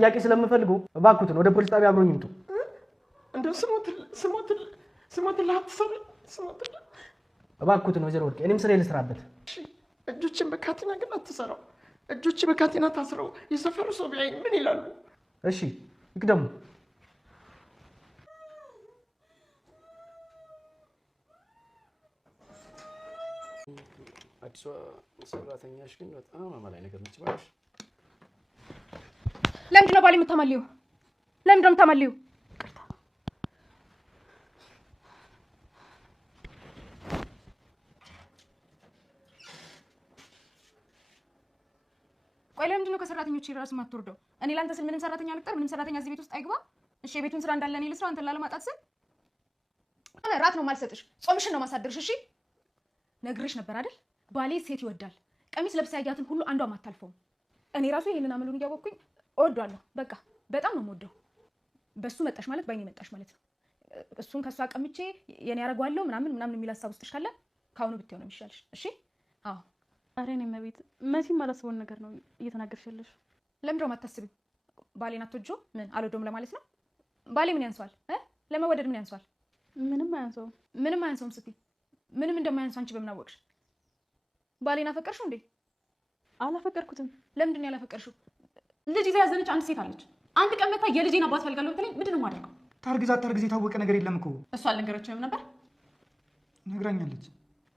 ለጥያቄ ስለምፈልጉ እባክዎትን ወደ ፖሊስ ጣቢያ አብሮኝ ይምጡ። እንደው ስሞት ላትሰሩ ስሞት እባክዎትን ወይዘሮ ወርቄ እኔም ስራ ልስራበት። እሺ እጆችን በካቴና ግን አትሰራው። እጆች በካቴና ታስረው የሰፈሩ ሰው ቢያይ ምን ይላሉ? እሺ ይቅደሙ። አዲሷ ሰራተኛሽ ግን በጣም አማላይ ነገር ነች ማለት። ለምንድን ነው ባል የምታማልየው? ለምንድን ነው የምታማልየው? ቆይ ለምንድን ነው ከሰራተኞች ራስ የማትወርደው? እኔ ላንተ ስል ምንም ሰራተኛ አልቅጠር፣ ምንም ሰራተኛ እዚህ ቤት ውስጥ አይግባ። እሺ የቤቱን ስራ እንዳለ እኔ ልስራ፣ አንተን ላለማጣት ስል ራት ነው ማልሰጥሽ፣ ጾምሽን ነው ማሳደርሽ። እሺ ነግሬሽ ነበር አይደል? ባሌ ሴት ይወዳል። ቀሚስ ለብሳ ያያትን ሁሉ አንዷም አታልፈውም። እኔ ራሱ ይሄንን አመሉን እያወቅኩኝ እወዷለሁ። በቃ በጣም ነው የምወደው። በሱ መጣሽ ማለት ባይኔ መጣሽ ማለት ነው። እሱን ከሷ ቀምቼ የኔ ያረጋዋለሁ ምናምን የሚል ሀሳብ ውስጥሽ ካለ ካሁኑ ብትይው ነው የሚሻልሽ። እሺ አዎ አሬ እኔ መቤት መቼም ማላስበውን ነገር ነው እየተናገርሽ ያለሽ። ለምንድን ነው የማታስቢው? ባሌን አትወጂው? ምን አልወደውም ለማለት ነው? ባሌ ምን ያንሰዋል? ለመወደድ ምን ያንሰዋል? ምንም አያንሰውም። ምንም አያንሰውም ስትይ ምንም እንደማያንሰው አንቺ በምን አወቅሽ? ባሌን አፈቀርሽው እንዴ? አላፈቀርኩትም። ለምንድን ነው ያላፈቀርሽው? ልጅ ይዛ ያዘነች አንድ ሴት አለች። አንድ ቀን መታ የልጄን አባት ፈልጋለሁ ብትለኝ ምንድን ነው የማደርገው? ታርግዝ የታወቀ ነገር የለም እኮ። እሷ አልነገረችኝም ነበር? ነግራኛለች።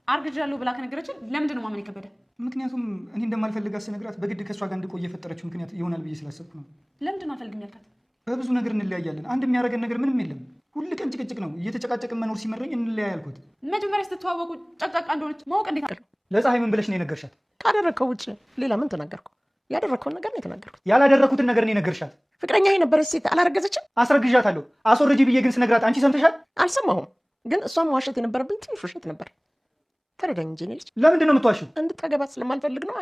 አርግዣለሁ ብላ ከነገረችን ለምንድን ነው ማመን የከበደ? ምክንያቱም እኔ እንደማልፈልጋት ስነግራት በግድ ከእሷ ጋር እንድቆይ የፈጠረችው ምክንያት ይሆናል ብዬ ስላሰብኩ ነው። ለምንድን ነው አልፈልግም ያልካት? በብዙ ነገር እንለያያለን። አንድ የሚያደርገን ነገር ምንም የለም። ሁል ቀን ጭቅጭቅ ነው። እየተጨቃጨቅን መኖር ሲመረኝ እንለያይ አልኩት። መጀመሪያ ስትተዋወቁ ጨቅጫቃ እንደሆነች ማወቅ እንዴት አውቃለሁ? ለፀሐይ ምን ብለሽ ነው የነገርሻት? ካደረግከው ውጭ ሌላ ምን ተናገርኩ? ያደረግከውን ነገር ነው የተናገርኩት። ያላደረኩትን ነገር ነው የነገርሻት። ፍቅረኛ የነበረች ሴት አላረገዘችም? አስረግዣታለሁ። አስወርጂ ብዬ ግን ስነግራት አንቺ ሰምተሻል? አልሰማሁም። ግን እሷም ዋሸት የነበረብኝ ትንሽ ውሸት ነበር። ተረዳኝ እንጂ እኔ ልጅ ለምንድን ነው የምትዋሺው? እንድታገባት ስለማልፈልግ ነው።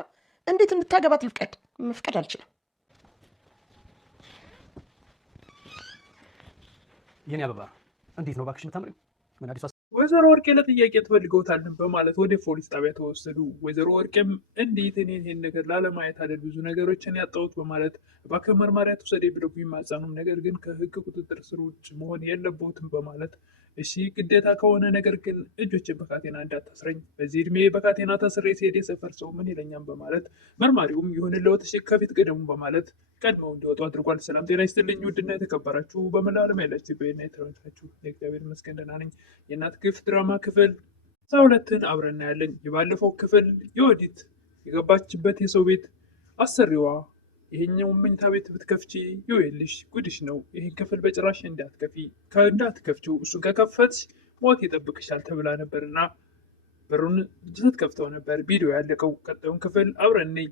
እንዴት እንድታገባት ልፍቀድ? መፍቀድ አልችልም። የኔ አበባ እንዴት ነው እባክሽ የምታምሪው? ምን አዲስ? ወይዘሮ ወርቄ ለጥያቄ ትፈልገውታልን በማለት ወደ ፖሊስ ጣቢያ ተወሰዱ። ወይዘሮ ወርቄም እንዴት እኔ ይህን ነገር ላለማየት አይደል ብዙ ነገሮችን ያጣሁት በማለት እባክህ መርማሪያ ትውሰዴ ብለው ቢማጸኑም ነገር ግን ከህግ ቁጥጥር ስር ውጭ መሆን የለበትም በማለት እሺ ግዴታ ከሆነ ነገር ግን እጆችን በካቴና እንዳታስረኝ፣ በዚህ እድሜ በካቴና ታስሬ ሲሄድ የሰፈር ሰው ምን ይለኛም በማለት መርማሪውም ይሁን ለወተሽ ከፊት ቅደሙ በማለት ቀድመው እንዲወጡ አድርጓል። ሰላም ጤና ይስጥልኝ ውድና የተከበራችሁ በመላው ዓለም ያላችሁ በእና የተረታችሁ እግዚአብሔር ይመስገን ደህና ነኝ። የእናት ግፍ ድራማ ክፍል 12ን አብረን እናያለን። የባለፈው ክፍል የወዲት የገባችበት የሰው ቤት አሰሪዋ ይሄኛውን መኝታ ቤት ብትከፍቺ ይኸውልሽ ጉድሽ ነው፣ ይሄን ክፍል በጭራሽ እንዳትከፍቺው እሱን ከከፈትሽ ሞት ይጠብቅሻል ተብላ ነበርና በሩን ስትከፍተው ነበር ቪዲዮ ያለቀው። ቀጣዩን ክፍል አብረን ነይ።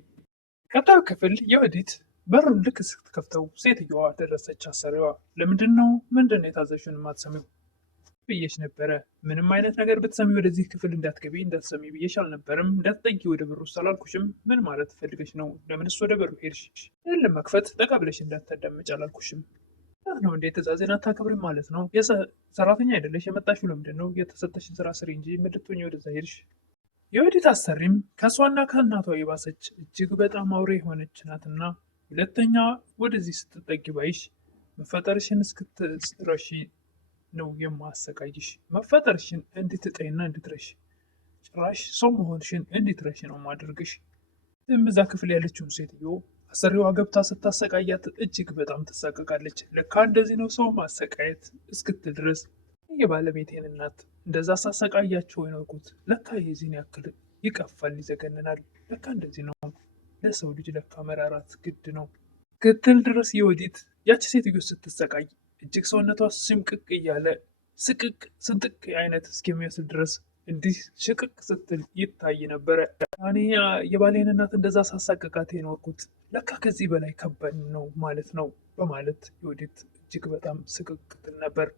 ቀጣዩ ክፍል የወዲት በሩን ልክ ስትከፍተው ሴትዮዋ ደረሰች። አሰሪዋ ምንድን ነው የታዘዝሽውን የማትሰሚው ብዬሽ ነበረ። ምንም አይነት ነገር ብትሰሚ ወደዚህ ክፍል እንዳትገቢ እንዳትሰሚ ብዬሽ አልነበረም? እንዳትጠጊ ወደ በሩ አላልኩሽም? ምን ማለት ፈልገሽ ነው? ለምንስ ወደ በሩ ሄድሽ? ይህን ለመክፈት ጠጋ ብለሽ እንዳታዳምጭ አላልኩሽም? ነው እንዴ ትእዛዜን አታከብሪም ማለት ነው? ሰራተኛ አይደለሽ? የመጣሽው ለምንድን ነው? የተሰጠሽን ስራ ስሪ እንጂ ምልትሆኝ ወደዛ ሄድሽ? የወዲት አሰሪም ከእሷና ከእናቷ የባሰች እጅግ በጣም አውሬ የሆነች ናትና ሁለተኛ ወደዚህ ስትጠጊ ባይሽ መፈጠርሽን እስክትረሺ ነው የማሰቃይሽ። መፈጠርሽን እንድትጠይና እንድትረሽ ጭራሽ ሰው መሆንሽን እንድትረሽ ነው ማድረግሽ። እዛ ክፍል ያለችውን ሴትዮ አሰሪዋ ገብታ ስታሰቃያት እጅግ በጣም ትሳቀቃለች። ለካ እንደዚህ ነው ሰው ማሰቃየት እስክትል ድረስ የባለቤቴን እናት እንደዛ ሳሰቃያቸው የኖርኩት ለካ የዚህን ያክል ይቀፋል፣ ይዘገንናል። ለካ እንደዚህ ነው ለሰው ልጅ ለካ መራራት ግድ ነው ክትል ድረስ የወዲት ያቺ ሴትዮ ስትሰቃይ እጅግ ሰውነቷ ሽምቅቅ እያለ ስቅቅ ስንጥቅ አይነት እስከሚመስል ድረስ እንዲህ ሽቅቅ ስትል ይታይ ነበረ። እኔ የባሌን እናት እንደዛ ሳሳቀቃት የኖርኩት ለካ ከዚህ በላይ ከባድ ነው ማለት ነው በማለት የወዲት እጅግ በጣም ስቅቅ ትል ነበር።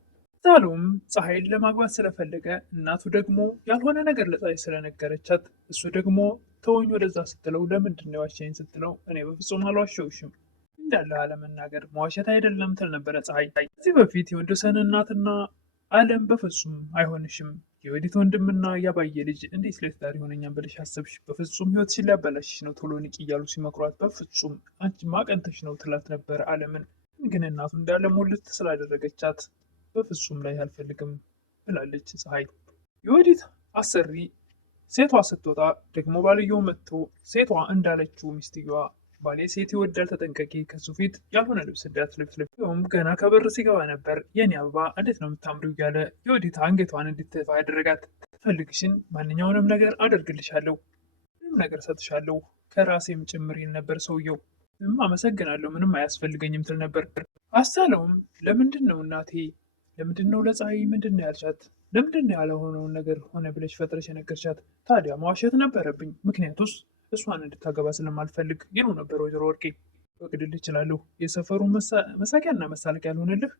ዛሉም ፀሐይን ለማግባት ስለፈለገ እናቱ ደግሞ ያልሆነ ነገር ለፀሐይ ስለነገረቻት እሱ ደግሞ ተወኝ ወደዛ ስትለው ለምንድን ነው የዋሸኝ ስትለው እኔ በፍጹም አልዋሸሁሽም እንዳለ አለመናገር መዋሸት አይደለም ትል ነበረ ፀሐይ። ከዚህ በፊት የወንዶሰን እናትና አለም በፍጹም አይሆንሽም የወዲት ወንድምና ያባየ ልጅ እንዴት ለትዳር ይሆነኛል ብለሽ አሰብሽ? በፍጹም ህይወትሽን ሊያበላሽሽ ነው፣ ቶሎ ንቂ እያሉ ሲመክሯት በፍጹም አንቺ ማቀንተሽ ነው ትላት ነበረ አለምን። ግን እናቱ እንዳለ ሙልት ስላደረገቻት በፍጹም ላይ አልፈልግም ብላለች ፀሐይ። የወዲት አሰሪ ሴቷ ስትወጣ ደግሞ ባልየው መጥቶ ሴቷ እንዳለችው ሚስትየዋ ባሌ ሴት ይወዳል ተጠንቀቂ፣ ከሱ ፊት ያልሆነ ልብስ እንዳትለብስ። ገና ከበር ሲገባ ነበር የኔ አበባ እንዴት ነው የምታምሪው እያለ የወዲት አንገቷን እንድትፋ ያደረጋት። ትፈልግሽን ማንኛውንም ነገር አደርግልሻለሁ፣ ምንም ነገር ሰጥሻለሁ፣ ከራሴም ጭምር ይል ነበር ሰውየው። አመሰግናለሁ፣ ምንም አያስፈልገኝም ትል ነበር። አሳለውም ለምንድን ነው እናቴ፣ ለምንድን ነው ለፀሐይ ምንድን ነው ያልሻት? ለምንድን ነው ያልሆነውን ነገር ሆነ ብለሽ ፈጥረሽ የነገርሻት? ታዲያ መዋሸት ነበረብኝ፣ ምክንያቱስ እሷን እንድታገባ ስለማልፈልግ ይሉ ነበር። ወይዘሮ ወርቄ ፈቅድልህ እችላለሁ፣ የሰፈሩ መሳቂያና መሳለቂያ ያልሆንልህ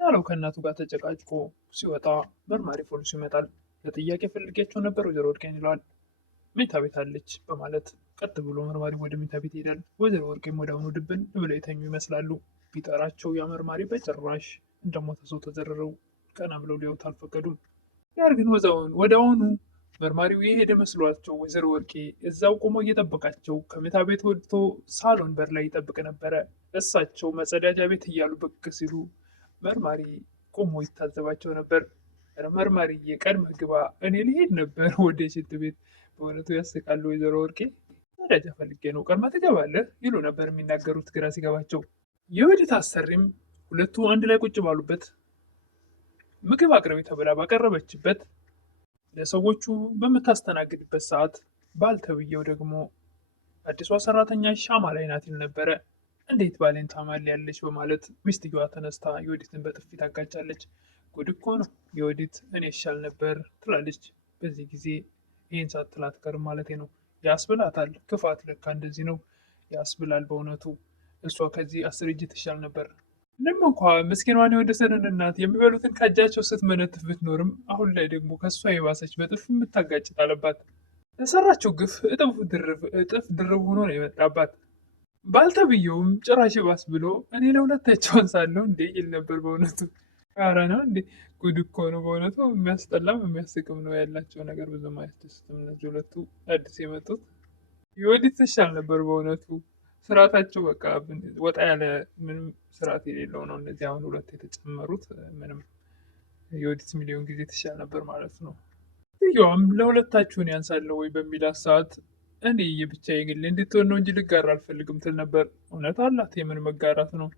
ያለው ከእናቱ ጋር ተጨቃጭቆ ሲወጣ መርማሪ ፖሊሱ ይመጣል። ለጥያቄ ፈልጌያቸው ነበር ወይዘሮ ወርቄን ይለዋል። መኝታ ቤት አለች በማለት ቀጥ ብሎ መርማሪ ወደ መኝታ ቤት ይሄዳል። ወይዘሮ ወርቄም ወደ አሁኑ ድብን ብለው የተኙ ይመስላሉ። ቢጠራቸው ያ መርማሪ በጭራሽ እንደሞተ ሰው ተዘርረው ቀና ብለው ሊያዩት አልፈቀዱም። ያር ግን ወደ አሁኑ መርማሪው የሄደ መስሏቸው ወይዘሮ ወርቄ እዛው ቆሞ እየጠበቃቸው ከመኝታ ቤት ወጥቶ ሳሎን በር ላይ ይጠብቅ ነበረ። እሳቸው መጸዳጃ ቤት እያሉ ብቅ ሲሉ መርማሪ ቆሞ ይታዘባቸው ነበር። መርማሪ የቀድመህ ግባ፣ እኔ ልሄድ ነበር ወደ ሽንት ቤት። በእውነቱ ያስቃሉ። ወይዘሮ ወርቄ መጸዳጃ ፈልጌ ነው፣ ቀድመህ ትገባለህ ይሉ ነበር የሚናገሩት ግራ ሲገባቸው። የወዲት አሰሪም ሁለቱ አንድ ላይ ቁጭ ባሉበት ምግብ አቅርቢ ተብላ ባቀረበችበት ለሰዎቹ በምታስተናግድበት ሰዓት ባልተብየው ደግሞ አዲሷ ሰራተኛ ሻማ ላይ ናት ይል ነበረ። እንዴት ባሌን ታማልያለች በማለት ሚስትየዋ ተነስታ የወዲትን በጥፊ ታጋጫለች። ጉድ እኮ ነው የወዲት፣ እኔ ይሻል ነበር ትላለች። በዚህ ጊዜ ይህን ሳትል አትቀርም ማለቴ ነው። ያስብላታል። ክፋት ለካ እንደዚህ ነው ያስብላል። በእውነቱ እሷ ከዚህ 10 እጅ ትሻል ነበር። ምንም እንኳ ምስኪኗን የወደሰንን እናት የሚበሉትን ከእጃቸው ስትመነትፍ ብትኖርም አሁን ላይ ደግሞ ከእሷ የባሰች በጥፍ የምታጋጭት አለባት። ለሰራችው ግፍ እጥፍ ድርብ ሆኖ ነው የመጣባት። ባልተብየውም ጭራሽ ባስ ብሎ እኔ ለሁለታቸውን ሳለሁ እንዴ ይል ነበር። በእውነቱ ኧረ ነው እንዴ! ጉድ እኮ ነው በእውነቱ። የሚያስጠላም የሚያስቅም ነው ያላቸው ነገር ብዙም አያስደስትም። እነዚህ ሁለቱ አዲስ የመጡት የወዲት ትሻል ነበር በእውነቱ። ስርዓታቸው በቃ ወጣ ያለ ምንም ስርዓት የሌለው ነው። እነዚህ አሁን ሁለት የተጨመሩት ምንም የወዲት ሚሊዮን ጊዜ ትሻል ነበር ማለት ነው። ትየዋም ለሁለታችሁን ያንሳለሁ ወይ በሚላት ሰዓት እኔ የብቻ የግሌ እንድትሆን ነው እንጂ ልጋራ አልፈልግም ትል ነበር። እውነት አላት። የምን መጋራት ነው?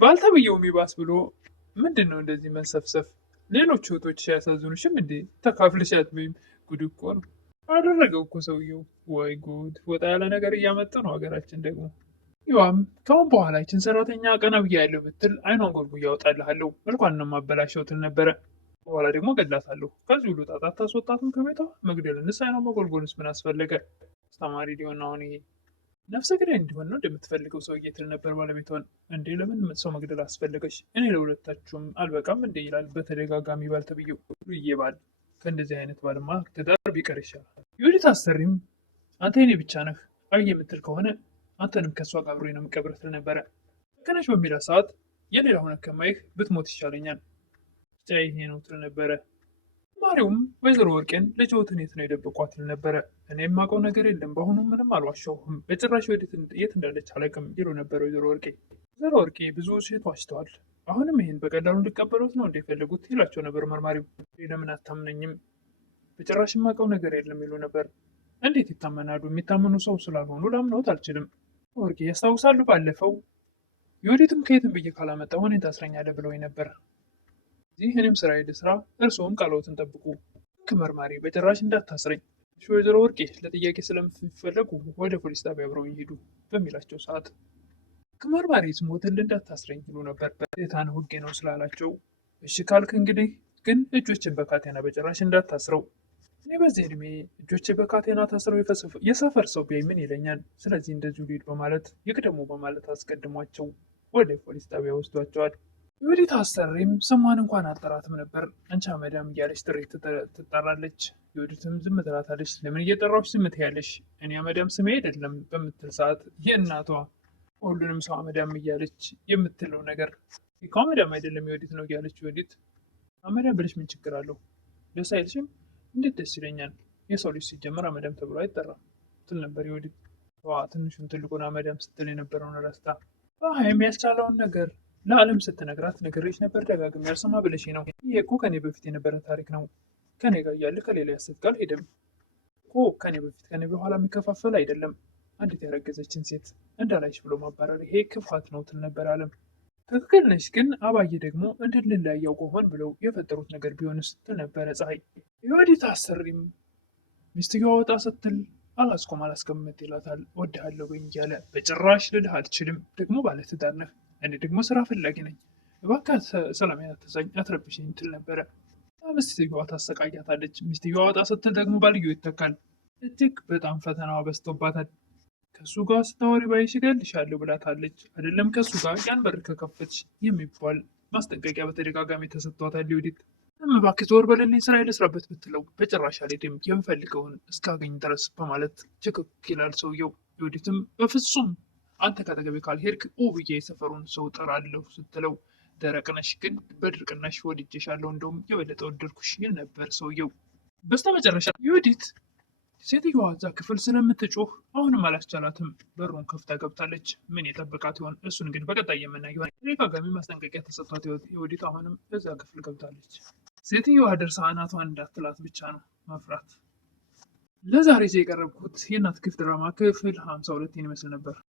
ባልተብየው የሚባስ ብሎ ምንድን ነው እንደዚህ መንሰፍሰፍ? ሌሎች እህቶች አያሳዝኑሽም እንዴ? ተካፍልሻት ወይም ጉድ እኮ ነው አደረገው እኮ ሰውየው። ወይ ጉድ! ወጣ ያለ ነገር እያመጡ ነው ሀገራችን ደግሞ። ይዋም ከአሁን በኋላ ይችን ሰራተኛ ቀና ብያ ያለው ብትል አይኗን ጎልጉ እያወጣልሃለሁ፣ መልኳን ነው ማበላሸው ትል ነበረ። በኋላ ደግሞ ገድላታለሁ። ከዚህ ሁሉ ጣጣ ታስወጣትም ከቤቷ መግደልንስ አይኗን መጎልጎልስ ምን አስፈለገ? አስተማሪ ሊሆን አሁን ይሄ ነፍሰ ገዳይ እንዲሆን ነው እንደምትፈልገው ሰውዬ ትል ነበር ባለቤቷን። እንዴ ለምን ሰው መግደል አስፈለገች? እኔ ለሁለታችሁም አልበቃም እንዴ ይላል በተደጋጋሚ ባልተብየው። ይባል ከእንደዚህ አይነት ባልማ ትዳር ቢቀር ይሻላል። የወዲት አሰሪም አንተ የኔ ብቻ ነህ፣ አይ የምትል ከሆነ አንተንም ከእሷ ጋር አብሮኝ ነው የምቀብርህ ትል ነበረ። ከነች በሚላት ሰዓት የሌላ ሆነ ከማይህ ብትሞት ይሻለኛል ብቻ ይሄ ነው ትል ነበረ። ማሪውም ወይዘሮ ወርቄን ልጅዎትን የት ነው የደበቋት ይል ነበረ። እኔ የማውቀው ነገር የለም፣ በአሁኑ ምንም አልዋሻሁም፣ በጭራሽ ወዲት የት እንዳለች አላውቅም ይሉ ነበር ወይዘሮ ወርቄ። ወይዘሮ ወርቄ ብዙ ሴት ዋሽተዋል፣ አሁንም ይህን በቀላሉ እንዲቀበሉት ነው እንደፈለጉት ይላቸው ነበር መርማሪው። ለምን አታምነኝም? በጭራሽ የማውቀው ነገር የለም ይሉ ነበር። እንዴት ይታመናሉ? የሚታመኑ ሰው ስላልሆኑ ላምነውት አልችልም። ወርቄ ያስታውሳሉ፣ ባለፈው የወዲትም ከየትም ብዬ ካላመጣሁ እኔን ታስረኛለህ ብለው ነበር። እዚህ እኔም ስራ ሄድ ስራ፣ እርስዎም ቃልዎትን ጠብቁ። መርማሪ በጭራሽ እንዳታስረኝ፣ ወይዘሮ ወርቄ ለጥያቄ ስለሚፈለጉ ወደ ፖሊስ ጣቢያ አብረው ይሄዱ በሚላቸው ሰዓት ከመርማሪ ስሞትል እንዳታስረኝ ይሉ ነበር። የታነ ህጌ ነው ስላላቸው እሺ ካልክ እንግዲህ ግን እጆችን በካቴና በጭራሽ እንዳታስረው። እኔ በዚህ እድሜ እጆቼ በካቴና ታስረው የሰፈር ሰው ቢያይ ምን ይለኛል? ስለዚህ እንደዚሁ ሊሄድ በማለት ይቅደሙ በማለት አስቀድሟቸው ወደ ፖሊስ ጣቢያ ወስዷቸዋል። የወዲት አሰሪም ስሟን እንኳን አልጠራትም ነበር። አንቺ መዳም እያለች ጥሪ ትጠራለች። የወዲትም ዝም ትላታለች። ለምን እየጠራች ዝም ትያለሽ? እኔ መዳም ስሜ አይደለም በምትል ሰዓት የእናቷ ሁሉንም ሰው አመዳም እያለች የምትለው ነገር ከአመዳም አይደለም የወዲት ነው እያለች ወዲት አመዳም ብለሽ ምን ችግር አለው? ደስ አይልሽም? እንዴት ደስ ይለኛል። የሰው ልጅ ሲጀመር አመዳም ተብሎ አይጠራም ትል ነበር የወዲት። ትንሹን ትልቁን አመዳም ስትል የነበረውን ረስታ የሚያስቻለውን ነገር ለዓለም ስትነግራት ነግሬሽ ነበር ደጋግሜ ያልሰማ ብለሽ ነው። ይሄ እኮ ከኔ በፊት የነበረ ታሪክ ነው። ከኔ ጋር እያለ ከሌላ ያሴት ጋር ሄደም እኮ ከኔ በፊት ከኔ በኋላ የሚከፋፈል አይደለም። አንዲት ያረገዘችን ሴት እንዳላይሽ ብሎ ማባረር ይሄ ክፋት ነው ትል ነበር ዓለም። ትክክል ነሽ፣ ግን አባዬ ደግሞ እንድንለያይ አውቀው ሆን ብለው የፈጠሩት ነገር ቢሆንስ ትል ነበረ ፀሐይ። የወዲት አሰሪም ሚስትየዋ ወጣ ስትል አላስቀምጥ ይላታል። ወድሃለሁ በይኝ እያለ በጭራሽ ልልህ አልችልም፣ ደግሞ ባለትዳር ነህ፣ እኔ ደግሞ ስራ ፈላጊ ነኝ፣ እባክህ ሰላም ያተዛኝ አትረብሽኝ ትል ነበረ። ሚስትየዋ ታሰቃያታለች። ሚስትየዋ ወጣ ስትል ደግሞ ባልየው ይተካል። እጅግ በጣም ፈተናዋ በዝቶባታል። ከእሱ ጋር ስታወሪ ባይሽ እገልሻለሁ ብላታለች። አይደለም ከእሱ ጋር ያን በር ከከፈትሽ የሚባል ማስጠንቀቂያ በተደጋጋሚ ተሰጥቷታል። ሊወዲት እባክህ ዞር በልልኝ ስራ ልስራበት ብትለው በጭራሽ አልሄድም የምፈልገውን እስካገኝ ድረስ በማለት ችክክ ይላል ሰውየው። ሊወዲትም በፍጹም አንተ ካጠገቤ ካልሄድክ ብዬ የሰፈሩን ሰው ጠራለሁ ስትለው ደረቅነሽ ግን በድርቅናሽ ወድጄሻለሁ፣ እንደውም የበለጠ ወደድኩሽ ይል ነበር ሰውየው። በስተመጨረሻ ሊወዲት ሴትዮዋ እዛ ክፍል ስለምትጮህ አሁንም አላስቻላትም። በሩን ከፍታ ገብታለች። ምን የጠበቃት ይሆን? እሱን ግን በቀጣይ የምናየው ይሆናል። ተደጋጋሚ ማስጠንቀቂያ ተሰጥቷት የወዲት አሁንም እዛ ክፍል ገብታለች። ሴትዮዋ ደርሳ አናቷን እንዳትላት ብቻ ነው መፍራት። ለዛሬ የቀረብኩት የእናት ክፍል ድራማ ክፍል 52 ይመስል ነበር።